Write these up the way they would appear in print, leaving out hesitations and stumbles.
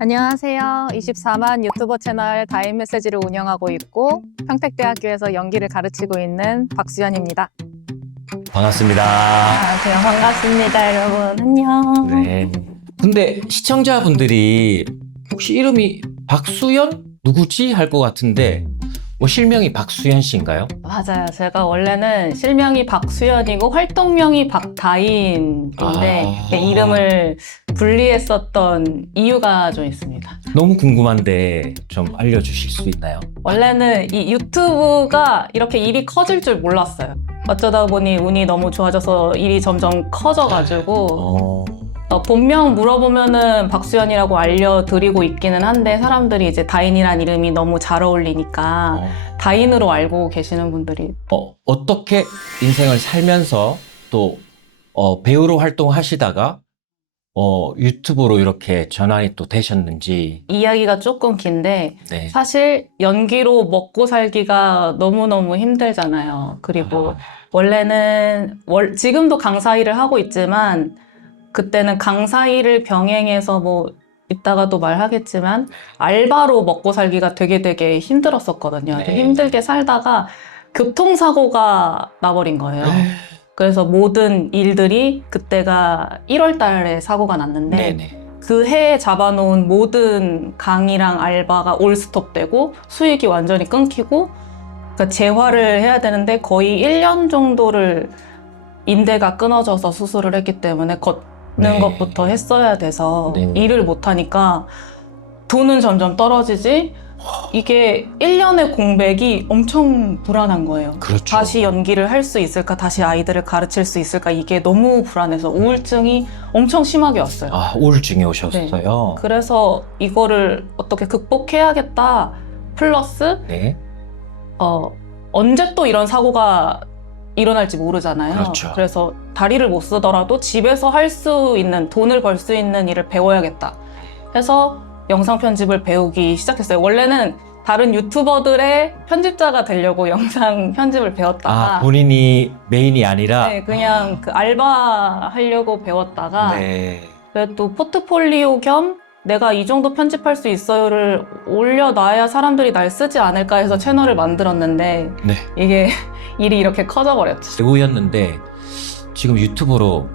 안녕하세요. 24만 유튜버 채널 다인메시지를 운영하고 있고 평택대학교에서 연기를 가르치고 있는 박수연입니다. 반갑습니다. 안녕하세요. 반갑습니다, 여러분. 안녕. 네. 근데 시청자분들이 혹시 이름이 박수연? 누구지? 할 것 같은데 뭐 실명이 박수연 씨인가요? 맞아요. 제가 원래는 실명이 박수연이고 활동명이 박다인인데 이름을 분리했었던 이유가 좀 있습니다. 너무 궁금한데 좀 알려주실 수 있나요? 원래는 이 유튜브가 이렇게 일이 커질 줄 몰랐어요. 어쩌다 보니 운이 너무 좋아져서 일이 점점 커져가지고 본명 물어보면은 박수연이라고 알려드리고 있기는 한데 사람들이 이제 다인이란 이름이 너무 잘 어울리니까 다인으로 알고 계시는 분들이 어떻게 인생을 살면서 또 배우로 활동하시다가 유튜브로 이렇게 전환이 또 되셨는지. 이야기가 조금 긴데 네. 사실 연기로 먹고 살기가 너무너무 힘들잖아요. 그리고 원래는 지금도 강사 일을 하고 있지만 그때는 강사 일을 병행해서 뭐 이따가도 말하겠지만 알바로 먹고 살기가 되게 힘들었었거든요. 네. 힘들게 살다가 교통사고가 나버린 거예요. 그래서 모든 일들이 그때가 1월 달에 사고가 났는데 네네. 그 해에 잡아놓은 모든 강의랑 알바가 올스톱되고 수익이 완전히 끊기고 그러니까 재활을 해야 되는데 거의 1년 정도를 인대가 끊어져서 수술을 했기 때문에 걷는 것부터 했어야 돼서 일을 못하니까 돈은 점점 떨어지지 이게 1년의 공백이 엄청 불안한 거예요. 그렇죠. 다시 연기를 할 수 있을까? 다시 아이들을 가르칠 수 있을까? 이게 너무 불안해서 우울증이 엄청 심하게 왔어요. 아, 우울증이 오셨어요? 네. 그래서 이거를 어떻게 극복해야겠다. 플러스 네. 언제 또 이런 사고가 일어날지 모르잖아요. 그렇죠. 그래서 다리를 못 쓰더라도 집에서 할 수 있는 돈을 벌 수 있는 일을 배워야겠다 해서 영상 편집을 배우기 시작했어요. 원래는 다른 유튜버들의 편집자가 되려고 영상 편집을 배웠다가 본인이 메인이 아니라 네, 그냥 그 알바 하려고 배웠다가 네. 그래도 포트폴리오 겸 내가 이 정도 편집할 수 있어요를 올려놔야 사람들이 날 쓰지 않을까 해서 채널을 만들었는데 네. 이게 일이 이렇게 커져버렸죠. 배우였는데 지금 유튜브로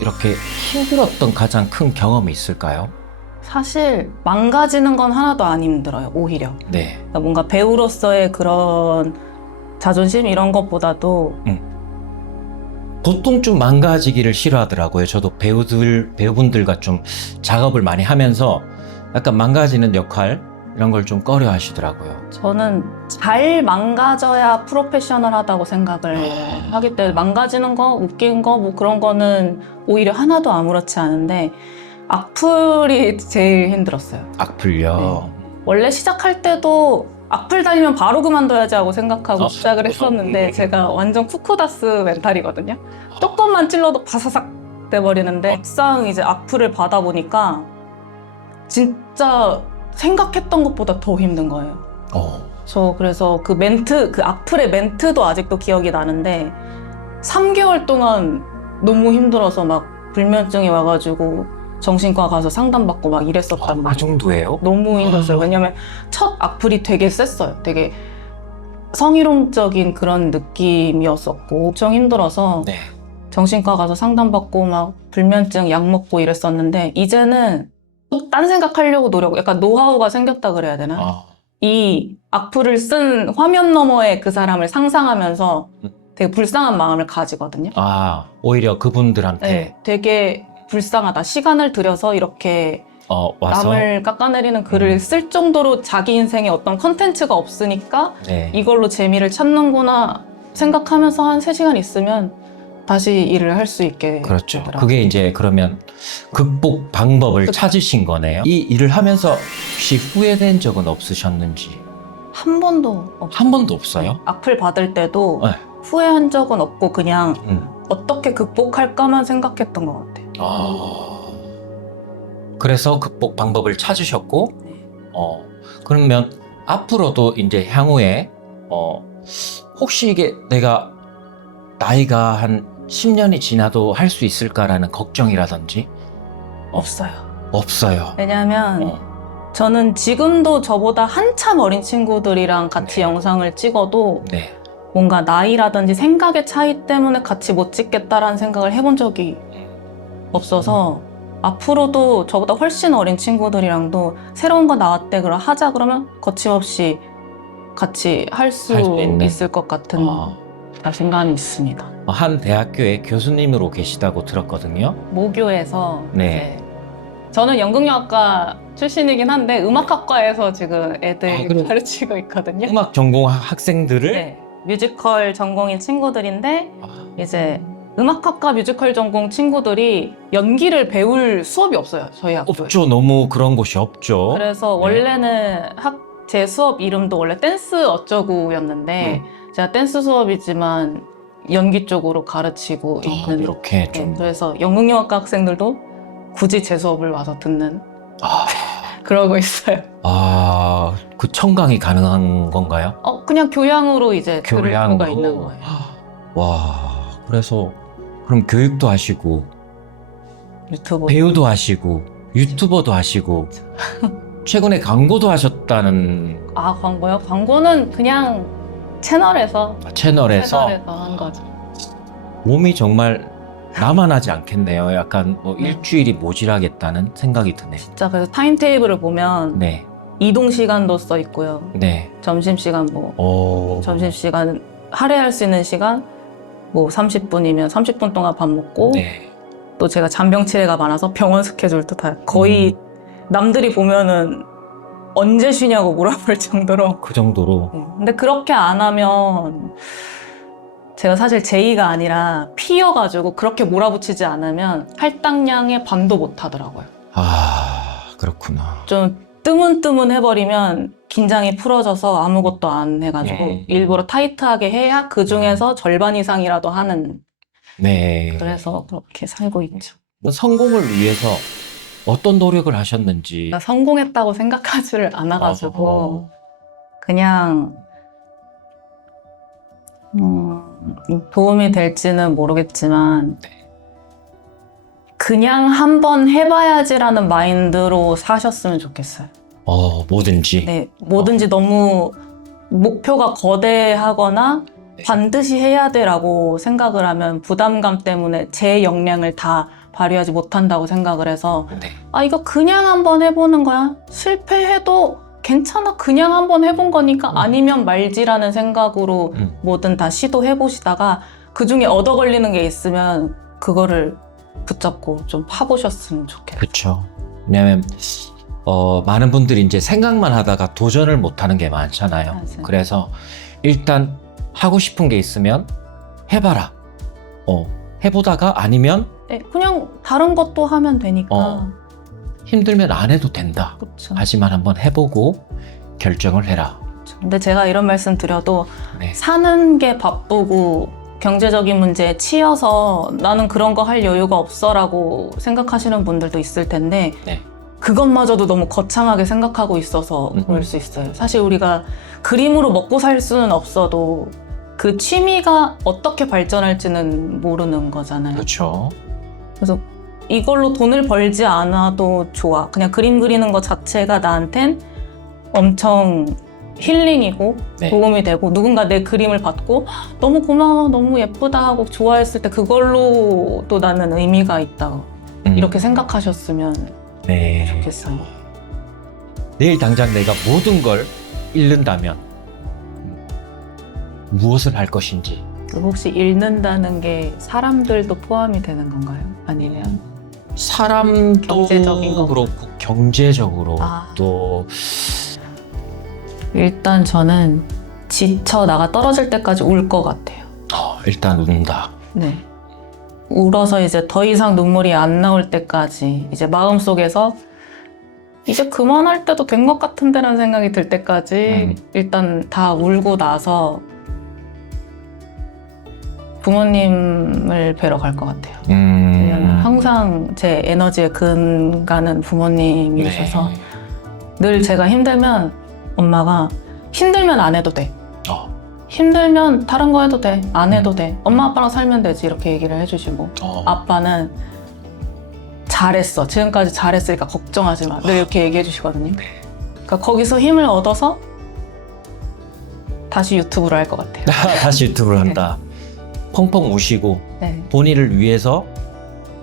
이렇게 힘들었던 가장 큰 경험이 있을까요? 사실 망가지는 건 하나도 안 힘들어요. 오히려 네. 그러니까 뭔가 배우로서의 그런 자존심 이런 것보다도 보통 좀 망가지기를 싫어하더라고요. 저도 배우분들과 좀 작업을 많이 하면서 약간 망가지는 역할 이런 걸 좀 꺼려 하시더라고요. 저는 잘 망가져야 프로페셔널하다고 생각을 하기 때문에 망가지는 거, 웃긴 거 뭐 그런 거는 오히려 하나도 아무렇지 않은데 악플이 제일 힘들었어요. 악플요? 네. 원래 시작할 때도 악플 달리면 바로 그만둬야지 하고 생각하고 시작을 했었는데 제가 완전 쿠쿠다스 멘탈이거든요. 조금만 찔러도 바사삭 돼버리는데 막상 이제 악플을 받아보니까 진짜 생각했던 것보다 더 힘든 거예요. 저 그래서 그 악플의 멘트도 아직도 기억이 나는데 3개월 동안 너무 힘들어서 막 불면증이 와가지고 정신과 가서 상담받고 막 이랬었단 말이에요. 그 정도예요? 너무 힘들었어요. 왜냐면 첫 악플이 되게 셌어요. 되게 성희롱적인 그런 느낌이었었고 엄청 힘들어서 네. 정신과 가서 상담받고 막 불면증 약 먹고 이랬었는데 이제는 딴 생각하려고 약간 노하우가 생겼다 그래야 되나? 이 악플을 쓴 화면 너머에 그 사람을 상상하면서 되게 불쌍한 마음을 가지거든요. 오히려 그분들한테 네, 되게 불쌍하다. 시간을 들여서 이렇게 와서 남을 깎아내리는 글을 쓸 정도로 자기 인생에 어떤 컨텐츠가 없으니까 이걸로 재미를 찾는구나 생각하면서 한 3시간 있으면 다시 일을 할 수 있게 그렇죠. 되더라고요. 그게 이제 그러면 극복 방법을 찾으신 거네요. 이 일을 하면서 혹시 후회된 적은 없으셨는지? 한 번도 없어요. 한 번도 없어요? 악플 받을 때도 네. 후회한 적은 없고 그냥 어떻게 극복할까만 생각했던 것 같아요. 그래서 극복 방법을 찾으셨고 그러면 앞으로도 이제 향후에 혹시 이게 내가 나이가 한 10년이 지나도 할 수 있을까라는 걱정이라든지 없어요. 없어요. 왜냐하면 저는 지금도 저보다 한참 어린 친구들이랑 같이 네. 영상을 찍어도 네. 뭔가 나이라든지 생각의 차이 때문에 같이 못 찍겠다라는 생각을 해본 적이 없어서 앞으로도 저보다 훨씬 어린 친구들이랑도 새로운 거 나왔대 그럼 하자 그러면 거침없이 같이 할 수 할수 있는. 있을 것 같은 자신감이 있습니다. 한 대학교에 교수님으로 계시다고 들었거든요. 모교에서 네. 이제 저는 연극영화과 출신이긴 한데 음악학과에서 지금 애들 그래요? 가르치고 있거든요. 음악 전공 학생들을 네, 뮤지컬 전공인 친구들인데 아, 이제 음악학과 뮤지컬 전공 친구들이 연기를 배울 수업이 없어요, 저희 학교에. 없죠. 너무 그런 곳이 없죠. 그래서 네. 원래는 제 수업 이름도 원래 댄스 어쩌구였는데 제가 댄스 수업이지만 연기 쪽으로 가르치고 있는 이렇게 좀 그래서 연극영화과 학생들도 굳이 제 수업을 와서 듣는 아, 그러고 있어요. 그 청강이 가능한 건가요? 그냥 교양으로 이제 들을 교양으로? 수가 있는 거예요. 와, 그래서 그럼 교육도 하시고 유튜브. 배우도 하시고 유튜버도 하시고 최근에 광고도 하셨다는 광고요? 광고는 그냥 채널에서 채널에서 한 거죠. 몸이 정말 나만하지 않겠네요. 약간 뭐 네. 일주일이 모자라겠다는 생각이 드네. 진짜 그래서 타임테이블을 보면 네, 이동 시간도 써 있고요. 네. 점심 시간 점심 시간 할애할 수 있는 시간 30분이면 30분 동안 밥 먹고 네. 또 제가 잔병치레가 많아서 병원 스케줄도 다 거의 남들이 보면은 언제 쉬냐고 물어볼 정도로. 그 정도로. 근데 그렇게 안 하면 제가 사실 제의가 아니라 P여가지고 그렇게 몰아붙이지 않으면 할당량의 반도 못 하더라고요. 그렇구나. 좀 뜨문뜨문 해버리면 긴장이 풀어져서 아무것도 안 해가지고 일부러 타이트하게 해야 그 중에서 절반 이상이라도 하는. 네. 그래서 그렇게 살고 있죠. 성공을 위해서 어떤 노력을 하셨는지. 제가 성공했다고 생각하지를 않아가지고 그냥 도움이 될지는 모르겠지만 그냥 한번 해봐야지라는 마인드로 사셨으면 좋겠어요. 뭐든지. 네, 뭐든지 너무 목표가 거대하거나 반드시 해야 돼라고 생각을 하면 부담감 때문에 제 역량을 다 발휘하지 못한다고 생각을 해서 네. 이거 그냥 한번 해보는 거야. 실패해도 괜찮아. 그냥 한번 해본 거니까 아니면 말지라는 생각으로 뭐든 다 시도해보시다가 그중에 얻어 걸리는 게 있으면 그거를 붙잡고 좀 파보셨으면 좋겠어요. 그렇죠. 왜냐하면 많은 분들이 이제 생각만 하다가 도전을 못 하는 게 많잖아요. 맞아요. 그래서 일단 하고 싶은 게 있으면 해봐라. 해보다가 아니면 네, 그냥 다른 것도 하면 되니까. 힘들면 안 해도 된다. 그렇죠. 하지만 한번 해보고 결정을 해라. 근데 제가 이런 말씀 드려도 네. 사는 게 바쁘고 경제적인 문제에 치여서 나는 그런 거 할 여유가 없어라고 생각하시는 분들도 있을 텐데 네. 그것마저도 너무 거창하게 생각하고 있어서 그럴 수 있어요. 사실 우리가 그림으로 먹고 살 수는 없어도 그 취미가 어떻게 발전할지는 모르는 거잖아요. 그렇죠. 그래서 이걸로 돈을 벌지 않아도 좋아. 그냥 그림 그리는 것 자체가 나한텐 엄청 힐링이고 네. 도움이 되고 누군가 내 그림을 받고 너무 고마워, 너무 예쁘다 하고 좋아했을 때 그걸로 또 나는 의미가 있다. 이렇게 생각하셨으면 네. 좋겠어요. 내일 당장 내가 모든 걸 잃는다면 무엇을 할 것인지. 혹시 읽는다는 게 사람들도 포함이 되는 건가요? 아니면 사람도 경제적인 거. 그렇고 경제적으로 또 일단 저는 지쳐 나가 떨어질 때까지 울 것 같아요. 일단 운다. 네. 울어서 이제 더 이상 눈물이 안 나올 때까지 이제 마음속에서 이제 그만할 때도 된 것 같은데라는 생각이 들 때까지 일단 다 울고 나서 부모님을 뵈러 갈 것 같아요. 왜냐면 항상 제 에너지의 근간은 부모님이셔서 늘 제가 힘들면 엄마가 힘들면 안 해도 돼. 힘들면 다른 거 해도 돼. 안 해도 돼. 엄마 아빠랑 살면 되지. 이렇게 얘기를 해주시고 아빠는 잘했어. 지금까지 잘했으니까 걱정하지 마. 늘 이렇게 얘기해 주시거든요. 그러니까 거기서 힘을 얻어서 다시 유튜브를 할 것 같아요. 다시 유튜브를 한다. 펑펑 우시고 네. 본인을 위해서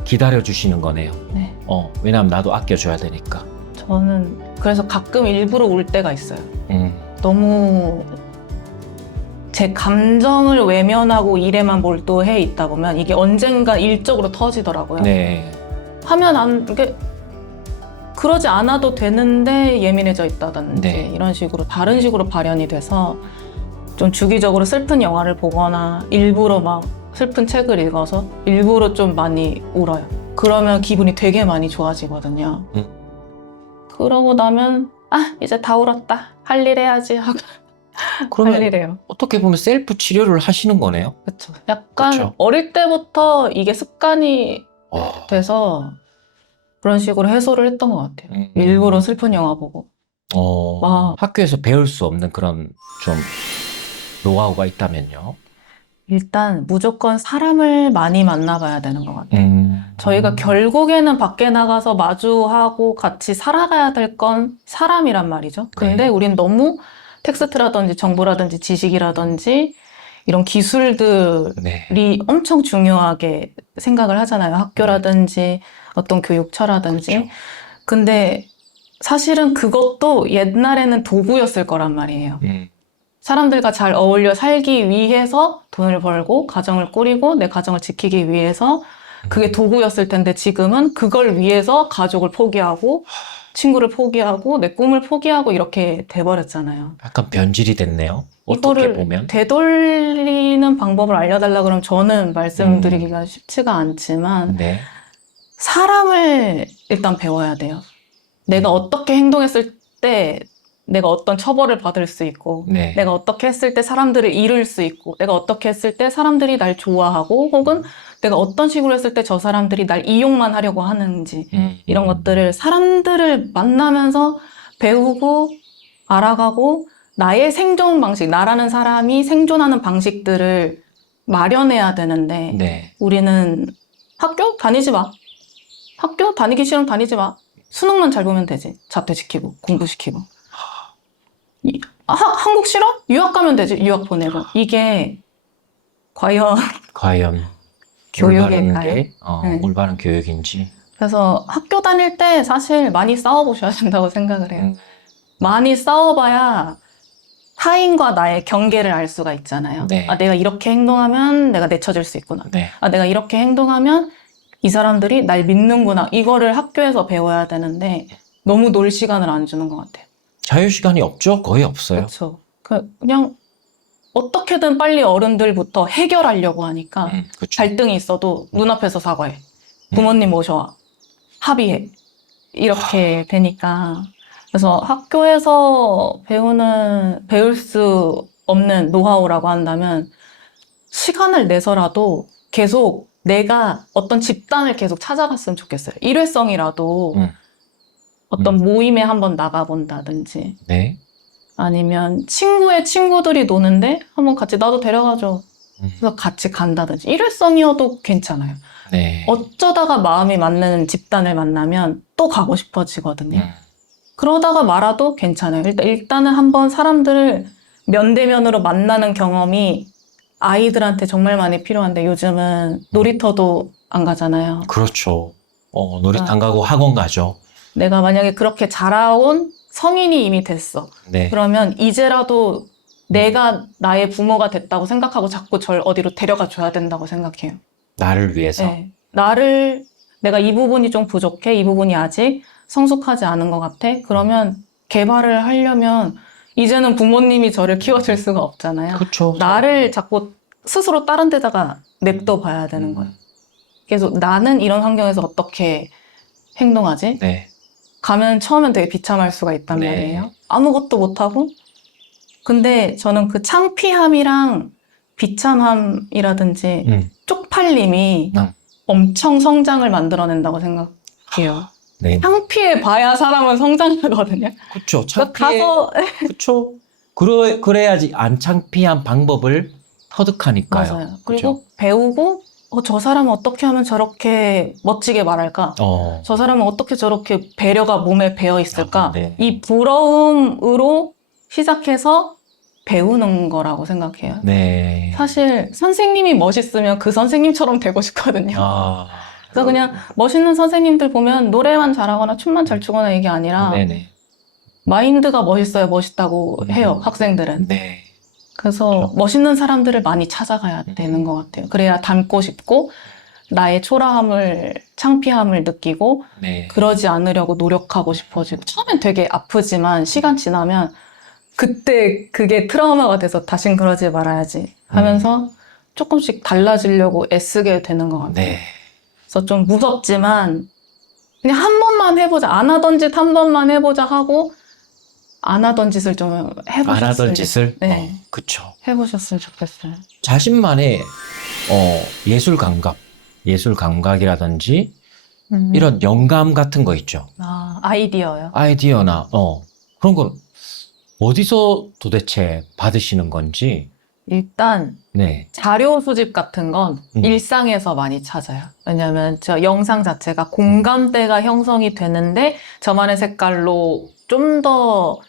기다려 주시는 거네요. 네. 왜냐면 나도 아껴줘야 되니까. 저는 그래서 가끔 일부러 울 때가 있어요. 음. 너무 제 감정을 외면하고 일에만 몰두해 있다 보면 이게 언젠가 일적으로 터지더라고요. 네. 하면 안 이게 그러지 않아도 되는데 예민해져 있다든지 네. 이런 식으로 다른 식으로 발현이 돼서 좀 주기적으로 슬픈 영화를 보거나 일부러 막 슬픈 책을 읽어서 일부러 좀 많이 울어요. 그러면 기분이 되게 많이 좋아지거든요. 그러고 나면 이제 다 울었다. 할 일 해야지 하고 할 그러면 일해요. 어떻게 보면 셀프 치료를 하시는 거네요. 그렇죠. 약간 그쵸. 어릴 때부터 이게 습관이 돼서 그런 식으로 해소를 했던 것 같아요. 일부러 슬픈 영화 보고. 와. 학교에서 배울 수 없는 그런 좀 노하우가 있다면요. 일단 무조건 사람을 많이 만나봐야 되는 것 같아요. 저희가 결국에는 밖에 나가서 마주하고 같이 살아가야 될 건 사람이란 말이죠. 근데 네. 우린 너무 텍스트라든지 정보라든지 지식이라든지 이런 기술들이 네. 엄청 중요하게 생각을 하잖아요. 학교라든지 어떤 교육처라든지. 그렇죠. 근데 사실은 그것도 옛날에는 도구였을 거란 말이에요. 사람들과 잘 어울려 살기 위해서 돈을 벌고 가정을 꾸리고 내 가정을 지키기 위해서 그게 도구였을 텐데 지금은 그걸 위해서 가족을 포기하고 친구를 포기하고 내 꿈을 포기하고 이렇게 돼버렸잖아요. 약간 변질이 됐네요. 어떻게 이거를 보면. 되돌리는 방법을 알려달라 그러면 저는 말씀드리기가 쉽지가 않지만 네. 사람을 일단 배워야 돼요. 내가 어떻게 행동했을 때 내가 어떤 처벌을 받을 수 있고 네. 내가 어떻게 했을 때 사람들을 잃을 수 있고 내가 어떻게 했을 때 사람들이 날 좋아하고 혹은 내가 어떤 식으로 했을 때 저 사람들이 날 이용만 하려고 하는지 이런 것들을 사람들을 만나면서 배우고 알아가고 나의 생존 방식, 나라는 사람이 생존하는 방식들을 마련해야 되는데 네. 우리는 학교 다니지 마. 학교 다니기 싫으면 다니지 마. 수능만 잘 보면 되지. 자퇴시키고 공부시키고. 한국 싫어? 유학 가면 되지. 유학 보내고. 이게 과연 교육일까요? 올바른 게, 네. 올바른 교육인지. 그래서 학교 다닐 때 사실 많이 싸워보셔야 된다고 생각을 해요. 많이 싸워봐야 타인과 나의 경계를 알 수가 있잖아요. 네. 내가 이렇게 행동하면 내가 내쳐질 수 있구나. 네. 내가 이렇게 행동하면 이 사람들이 날 믿는구나. 이거를 학교에서 배워야 되는데 너무 놀 시간을 안 주는 것 같아요. 자유 시간이 없죠? 거의 없어요. 그렇죠. 그냥 어떻게든 빨리 어른들부터 해결하려고 하니까 그렇죠. 갈등이 있어도 눈앞에서 사과해. 부모님 모셔와. 합의해. 이렇게 되니까. 그래서 학교에서 배울 수 없는 노하우라고 한다면 시간을 내서라도 계속 내가 어떤 집단을 계속 찾아갔으면 좋겠어요. 일회성이라도 어떤 모임에 한번 나가본다든지 네. 아니면 친구의 친구들이 노는데 한번 같이 나도 데려가줘. 그래서 같이 간다든지 일회성이어도 괜찮아요. 네. 어쩌다가 마음이 맞는 집단을 만나면 또 가고 싶어지거든요. 그러다가 말아도 괜찮아요. 일단은 한번 사람들을 면대면으로 만나는 경험이 아이들한테 정말 많이 필요한데 요즘은 놀이터도 안 가잖아요. 그렇죠. 놀이터 안 가고 학원 가죠. 내가 만약에 그렇게 자라온 성인이 이미 됐어. 네. 그러면 이제라도 내가 나의 부모가 됐다고 생각하고 자꾸 절 어디로 데려가 줘야 된다고 생각해요. 나를 위해서. 네. 내가 이 부분이 좀 부족해. 이 부분이 아직 성숙하지 않은 것 같아. 그러면 개발을 하려면 이제는 부모님이 저를 키워줄 수가 없잖아요. 그렇죠. 나를 자꾸 스스로 다른 데다가 냅둬 봐야 되는 거예요. 그래서 나는 이런 환경에서 어떻게 행동하지? 네. 가면 처음엔 되게 비참할 수가 있단 네. 말이에요. 아무것도 못하고. 근데 저는 그 창피함이랑 비참함이라든지 쪽팔림이 엄청 성장을 만들어낸다고 생각해요. 네. 창피해 봐야 사람은 성장하거든요. 그렇죠. 가서 그렇죠. 그래야지 안 창피한 방법을 터득하니까요. 맞아요. 그쵸? 그리고 배우고 저 사람은 어떻게 하면 저렇게 멋지게 말할까? 저 사람은 어떻게 저렇게 배려가 몸에 배어 있을까? 네. 이 부러움으로 시작해서 배우는 거라고 생각해요. 네. 사실 선생님이 멋있으면 그 선생님처럼 되고 싶거든요. 그래서 그냥 멋있는 선생님들 보면 노래만 잘하거나 춤만 잘 추거나 이게 아니라 네네. 마인드가 멋있어야 멋있다고 해요, 학생들은. 네. 그래서 그렇죠. 멋있는 사람들을 많이 찾아가야 되는 것 같아요. 그래야 닮고 싶고 나의 초라함을, 창피함을 느끼고 네. 그러지 않으려고 노력하고 싶어지고 처음엔 되게 아프지만 시간 지나면 그때 그게 트라우마가 돼서 다신 그러지 말아야지 하면서 조금씩 달라지려고 애쓰게 되는 것 같아요. 네. 그래서 좀 무섭지만 그냥 한 번만 해보자. 안 하던 짓 한 번만 해보자 하고 안 하던 짓을 좀 해보셨으면 안 하던 짓을? 네. 그쵸. 해보셨으면 좋겠어요. 자신만의 예술 감각, 예술 감각이라든지 이런 영감 같은 거 있죠. 아이디어요. 아이디어나 그런 건 어디서 도대체 받으시는 건지. 일단 네. 자료 수집 같은 건 일상에서 많이 찾아요. 왜냐면 저 영상 자체가 공감대가 형성이 되는데 저만의 색깔로 좀 더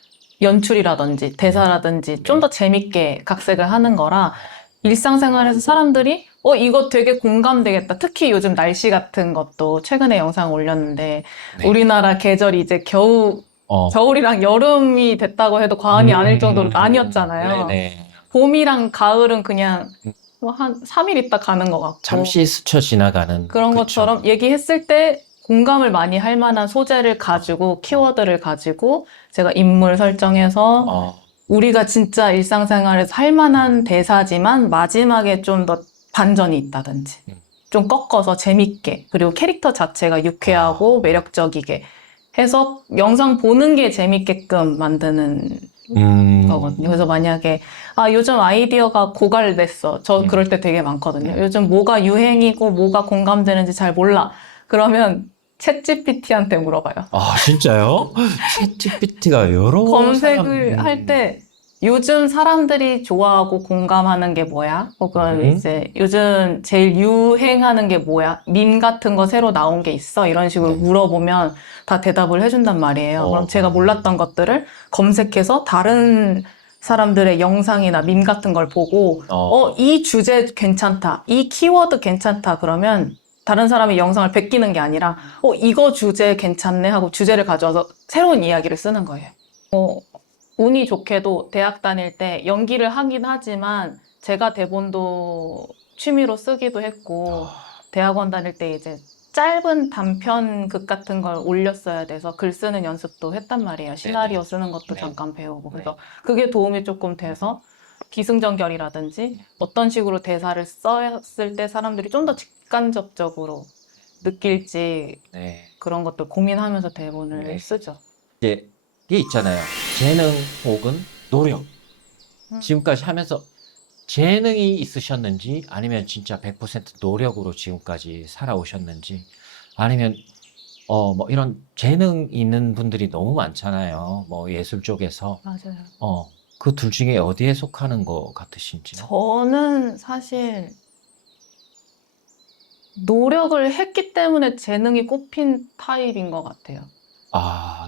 연출이라든지 대사라든지 좀 더 재밌게 각색을 하는 거라 일상생활에서 사람들이 이거 되게 공감되겠다. 특히 요즘 날씨 같은 것도 최근에 영상 올렸는데 네. 우리나라 계절이 이제 겨울이랑 여름이 됐다고 해도 과언이 아닐 정도로 나뉘었잖아요. 네네. 봄이랑 가을은 그냥 한 3일 있다 가는 것 같고 잠시 스쳐 지나가는 그런 그쵸. 것처럼 얘기했을 때 공감을 많이 할 만한 소재를 가지고 키워드를 가지고 제가 인물 설정해서 우리가 진짜 일상생활에서 할 만한 대사지만 마지막에 좀 더 반전이 있다든지 좀 꺾어서 재밌게 그리고 캐릭터 자체가 유쾌하고 매력적이게 해서 영상 보는 게 재밌게끔 만드는 거거든요. 그래서 만약에 요즘 아이디어가 고갈됐어. 저 그럴 때 되게 많거든요. 요즘 뭐가 유행이고 뭐가 공감되는지 잘 몰라. 그러면 챗GPT한테 물어봐요. 진짜요? 챗GPT가 여러 검색을 할 때 요즘 사람들이 좋아하고 공감하는 게 뭐야? 혹은 이제 요즘 제일 유행하는 게 뭐야? 밈 같은 거 새로 나온 게 있어? 이런 식으로 물어보면 다 대답을 해준단 말이에요. 그럼 제가 몰랐던 것들을 검색해서 다른 사람들의 영상이나 밈 같은 걸 보고 이 주제 괜찮다. 이 키워드 괜찮다. 그러면 다른 사람의 영상을 베끼는 게 아니라 이거 주제 괜찮네 하고 주제를 가져와서 새로운 이야기를 쓰는 거예요. 운이 좋게도 대학 다닐 때 연기를 하긴 하지만 제가 대본도 취미로 쓰기도 했고 대학원 다닐 때 이제 짧은 단편극 같은 걸 올렸어야 돼서 글 쓰는 연습도 했단 말이에요. 시나리오 쓰는 것도 잠깐 배우고 그래서 그게 도움이 조금 돼서 기승전결이라든지 어떤 식으로 대사를 썼을 때 사람들이 좀 더 직간접적으로 느낄지 그런 것들 고민하면서 대본을 쓰죠. 이제 이게 있잖아요. 재능 혹은 노력. 지금까지 하면서 재능이 있으셨는지 아니면 진짜 100% 노력으로 지금까지 살아오셨는지 아니면 뭐 이런 재능 있는 분들이 너무 많잖아요. 뭐 예술 쪽에서. 맞아요. 그 둘 중에 어디에 속하는 것 같으신지요? 저는 사실 노력을 했기 때문에 재능이 꼽힌 타입인 것 같아요.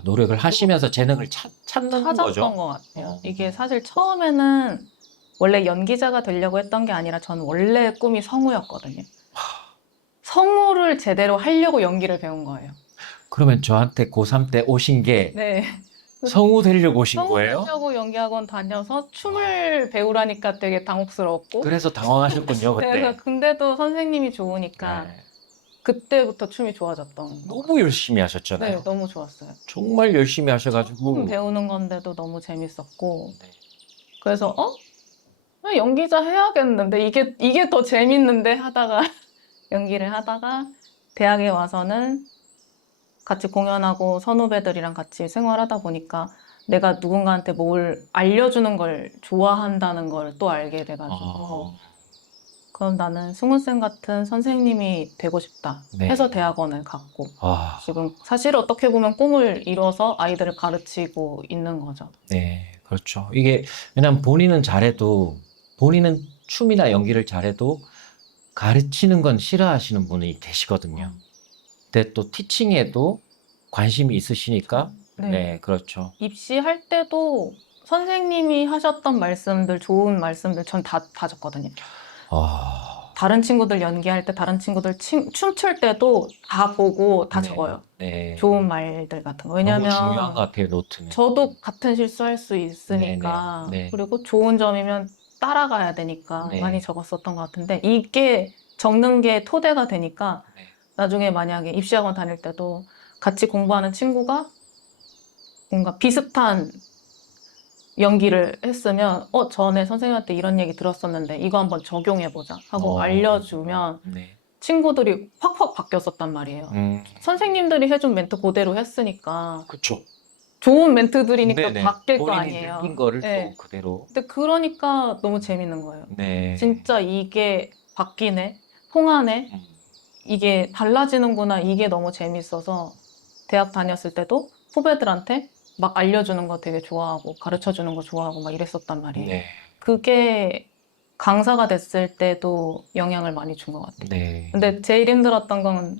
노력을 하시면서 재능을 찾는 거죠? 찾았던 것 같아요. 이게 사실 처음에는 원래 연기자가 되려고 했던 게 아니라 저는 원래 꿈이 성우였거든요. 성우를 제대로 하려고 연기를 배운 거예요. 그러면 저한테 고3 때 오신 게 네. 성우 되려고 오신 성우 거예요? 되려고 연기학원 다녀서 춤을 배우라니까 되게 당혹스러웠고 그래서 당황하셨군요, 그때. 그래서 근데도 선생님이 좋으니까 그때부터 춤이 좋아졌던 거. 너무 열심히 하셨잖아요. 네, 너무 좋았어요. 정말 열심히 하셔가지고. 처음 배우는 건데도 너무 재밌었고 그래서 그냥 연기자 해야겠는데 이게 더 재밌는데 하다가 연기를 하다가 대학에 와서는 같이 공연하고 선후배들이랑 같이 생활하다 보니까 내가 누군가한테 뭘 알려주는 걸 좋아한다는 걸 또 알게 돼가지고 그럼 나는 승훈 쌤 같은 선생님이 되고 싶다 해서 대학원을 갔고 지금 사실 어떻게 보면 꿈을 이뤄서 아이들을 가르치고 있는 거죠. 네, 그렇죠. 이게 왜냐면 본인은 잘해도 본인은 춤이나 연기를 잘해도 가르치는 건 싫어하시는 분이 계시거든요. 근데 또 티칭에도 관심이 있으시니까 네. 네, 그렇죠. 입시할 때도 선생님이 하셨던 말씀들, 좋은 말씀들 전 다 적거든요. 아, 다른 친구들 연기할 때, 다른 친구들 춤출 때도 다 보고 다 네, 적어요. 네. 좋은 말들 같은 거. 너무 중요한 것 왜냐면 같아요, 노트는. 저도 같은 실수할 수 있으니까. 네, 네, 네. 그리고 좋은 점이면 따라가야 되니까 네. 많이 적었었던 것 같은데 이게 적는 게 토대가 되니까 네. 나중에 만약에 입시학원 다닐 때도 같이 공부하는 친구가 뭔가 비슷한 연기를 했으면 전에 선생님한테 이런 얘기 들었었는데 이거 한번 적용해보자 하고 알려주면 네. 친구들이 확확 바뀌었었단 말이에요. 선생님들이 해준 멘트 그대로 했으니까 그쵸. 좋은 멘트들이니까 네네. 바뀔 거 본인이 아니에요. 느낀 거를 네. 또 그대로. 근데 그러니까 너무 재밌는 거예요. 네. 진짜 이게 바뀌네, 통하네, 이게 달라지는구나, 이게 너무 재밌어서 대학 다녔을 때도 후배들한테 막 알려주는 거 되게 좋아하고 가르쳐주는 거 좋아하고 막 이랬었단 말이에요. 네. 그게 강사가 됐을 때도 영향을 많이 준 것 같아요. 네. 근데 제일 힘들었던 건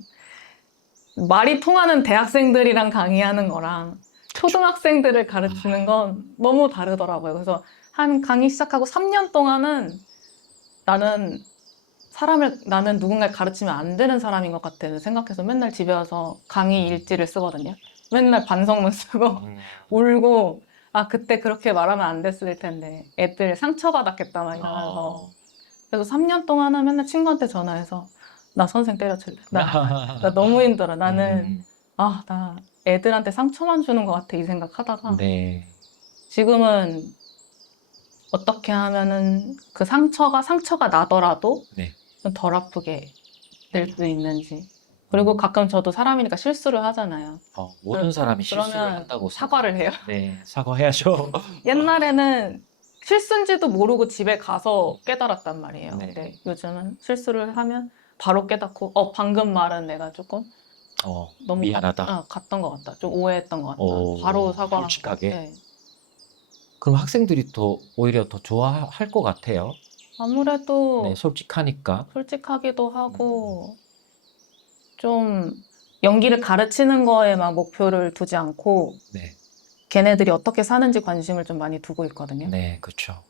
말이 통하는 대학생들이랑 강의하는 거랑 초등학생들을 가르치는 건 너무 다르더라고요. 그래서 한 강의 시작하고 3년 동안은 나는 누군가를 가르치면 안 되는 사람인 것 같다는 생각해서 맨날 집에 와서 강의 일지를 쓰거든요. 맨날 반성문 쓰고 울고 그때 그렇게 말하면 안 됐을 텐데 애들 상처받았겠다 막 이러면서 그래서 3년 동안은 맨날 친구한테 전화해서 나 선생 때려칠래. 나 너무 힘들어. 나는 나 애들한테 상처만 주는 것 같아 이 생각하다가 네. 지금은 어떻게 하면은 그 상처가 나더라도 네. 좀 덜 아프게 될 수 있는지. 그리고 가끔 저도 사람이니까 실수를 하잖아요. 모든 사람이 실수를 그러면 한다고 사과를 해요. 네, 사과해야죠. 옛날에는 실수인지도 모르고 집에 가서 깨달았단 말이에요. 네. 근데 요즘은 실수를 하면 바로 깨닫고 방금 말은 내가 조금 너무 미안하다. 갔던 것 같다. 좀 오해했던 것 같다. 오, 바로 사과하는 솔직하게? 거. 네. 그럼 학생들이 오히려 더 좋아할 것 같아요. 아무래도 네, 솔직하니까. 솔직하기도 하고 좀 연기를 가르치는 거에만 목표를 두지 않고 네. 걔네들이 어떻게 사는지 관심을 좀 많이 두고 있거든요. 네, 그렇죠.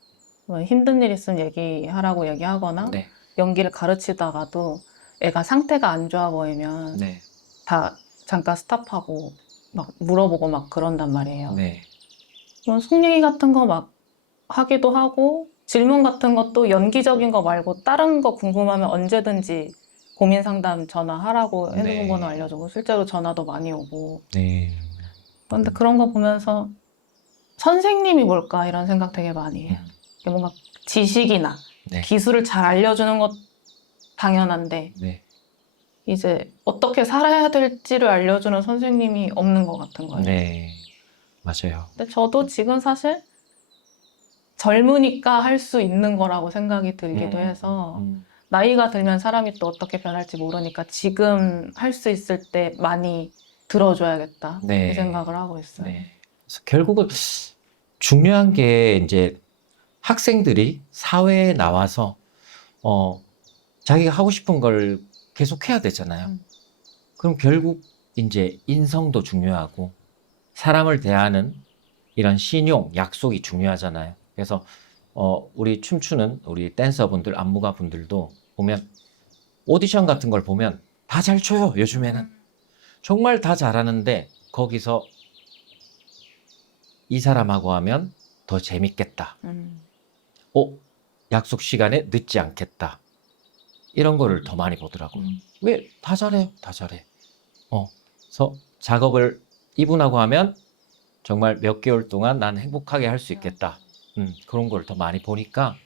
뭐 힘든 일 있으면 얘기하라고 얘기하거나 네. 연기를 가르치다가도 애가 상태가 안 좋아 보이면 네. 다 잠깐 스탑하고 막 물어보고 막 그런단 말이에요. 네. 속 얘기 같은 거 막 하기도 하고 질문 같은 것도 연기적인 거 말고 다른 거 궁금하면 언제든지 고민 상담 전화하라고 핸드폰 번호 알려주고 실제로 전화도 많이 오고 네. 그런데 그런 거 보면서 선생님이 뭘까 이런 생각 되게 많이 해요. 이게 뭔가 지식이나 네. 기술을 잘 알려주는 것 당연한데 네. 이제 어떻게 살아야 될지를 알려주는 선생님이 없는 것 같은 거예요. 네. 맞아요. 근데 저도 지금 사실 젊으니까 할 수 있는 거라고 생각이 들기도 해서 나이가 들면 사람이 또 어떻게 변할지 모르니까 지금 할 수 있을 때 많이 들어줘야겠다 네. 이 생각을 하고 있어요. 네. 그래서 결국은 중요한 게 이제 학생들이 사회에 나와서 자기가 하고 싶은 걸 계속 해야 되잖아요. 그럼 결국 이제 인성도 중요하고 사람을 대하는 이런 신용, 약속이 중요하잖아요. 그래서 우리 춤추는 우리 댄서분들, 안무가분들도 보면 오디션 같은 걸 보면 다 잘 춰요. 요즘에는 정말 다 잘하는데 거기서 이 사람하고 하면 더 재밌겠다. 약속 시간에 늦지 않겠다. 이런 거를 더 많이 보더라고요. 왜? 다 잘해요. 다 잘해. 그래서 작업을 이분하고 하면 정말 몇 개월 동안 난 행복하게 할 수 있겠다. 그런 걸 더 많이 보니까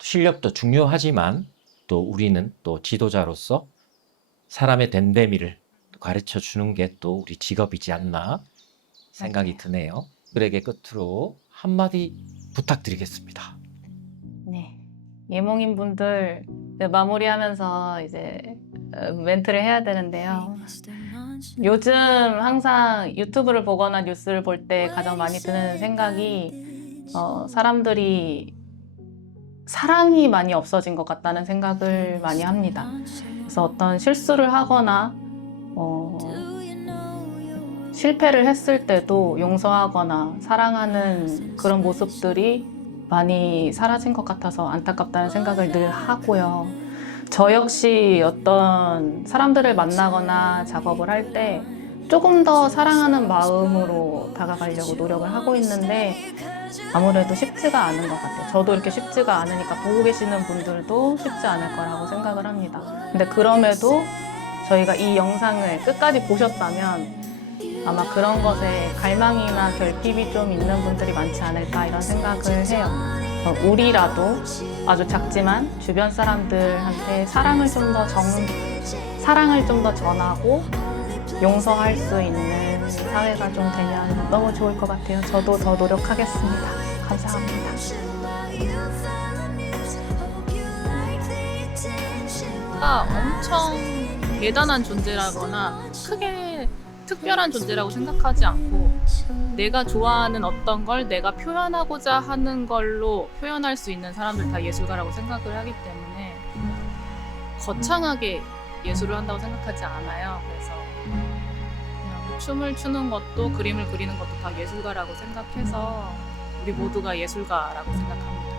실력도 중요하지만 또 우리는 또 지도자로서 사람의 됨됨이를 가르쳐 주는 게 또 우리 직업이지 않나 생각이 드네요. 그에게 끝으로 한마디 부탁드리겠습니다. 네. 예몽인 분들 마무리하면서 이제 멘트를 해야 되는데요. 요즘 항상 유튜브를 보거나 뉴스를 볼 때 가장 많이 드는 생각이 사람들이 사랑이 많이 없어진 것 같다는 생각을 많이 합니다. 그래서 어떤 실수를 하거나 실패를 했을 때도 용서하거나 사랑하는 그런 모습들이 많이 사라진 것 같아서 안타깝다는 생각을 늘 하고요. 저 역시 어떤 사람들을 만나거나 작업을 할 때 조금 더 사랑하는 마음으로 다가가려고 노력을 하고 있는데 아무래도 쉽지가 않은 것 같아요. 저도 이렇게 쉽지가 않으니까 보고 계시는 분들도 쉽지 않을 거라고 생각을 합니다. 근데 그럼에도 저희가 이 영상을 끝까지 보셨다면 아마 그런 것에 갈망이나 결핍이 좀 있는 분들이 많지 않을까 이런 생각을 해요. 우리라도 아주 작지만 주변 사람들한테 사랑을 좀 더 전하고 용서할 수 있는 사회가 좀 되면 너무 좋을 것 같아요. 저도 더 노력하겠습니다. 감사합니다. 엄청 대단한 존재라거나 크게 특별한 존재라고 생각하지 않고 내가 좋아하는 어떤 걸 내가 표현하고자 하는 걸로 표현할 수 있는 사람들 다 예술가라고 생각을 하기 때문에 거창하게 예술을 한다고 생각하지 않아요. 그래서 그냥 춤을 추는 것도 그림을 그리는 것도 다 예술가라고 생각해서 우리 모두가 예술가라고 생각합니다.